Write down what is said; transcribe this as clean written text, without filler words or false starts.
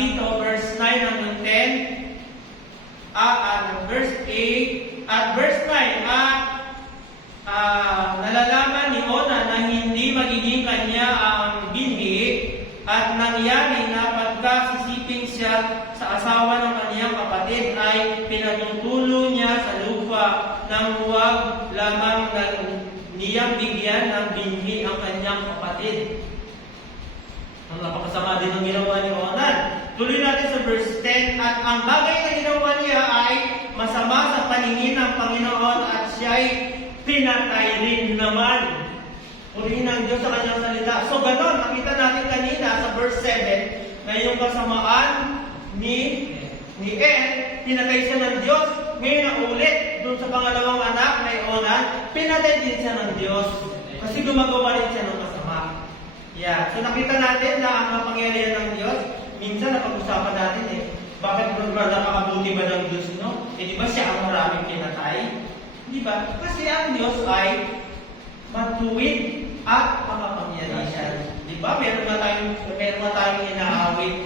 dito, verse 9 hanggang 10, verse 8, at verse 9, nalalaman ni Ona na hindi magiging kanya ang binhi, at nangyari na pagkasisiping siya sa asawa ng kaniyang kapatid ay pinatutulo niya sa lupa nang huwag lamang niyang bigyan ng binhi ang kanyang kapatid. Ang napakasama din ang ginawa ni Onan. Tuloy natin sa verse 10, at ang bagay na ginawa niya ay masama sa paningin ng Panginoon at siya'y pinatay rin naman. Purihin ang Diyos sa kanyang salita. So ganon, nakita natin kanina sa verse 7 na yung kasamaan ni En, pinatay siya ng Diyos. Ngayon na ulit, doon sa pangalawang anak na Onan, pinatay din siya ng Diyos. Kasi gumagawa rin siya ng masama. Yeah. So nakita natin na ang mapangyarihan ng Diyos, minsan napag-usapan natin bakit napakabuti ba ng Diyos, no? Di ba siya ang maraming pinatay? Di ba? Kasi ang Diyos ay matuwid at makapangyarihan. Di ba? Meron na tayong inaawit